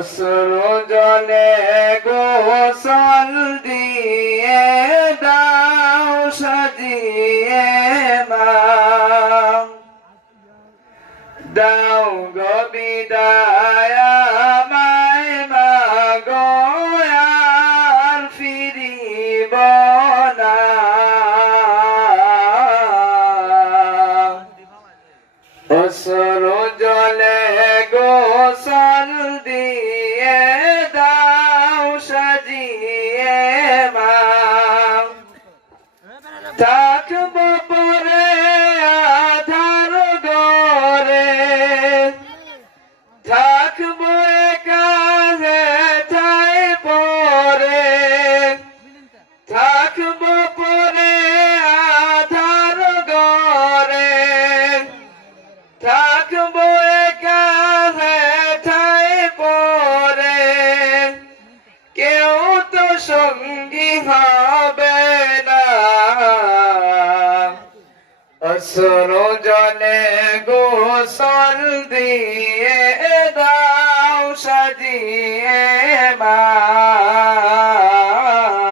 অশ্রু জলে গোসল দিয়ে দাও সাজিয়ে মা, দাও গো বিদায় আমায় মা গো আর ফিরিব না। অশ্রু জলে গোসল দিয়ে দাও সাজিয়ে মা, থাকব পরে আধার ঘরে, থাকব একা হেথায় পরে, থাকব পরে আধার ঘরে, থাকব একা হেথায় পরে, কেউ তো সঙ্গী হবে না। অশ্রু জলে গোসল দিয়ে দাও সাজিয়ে মা।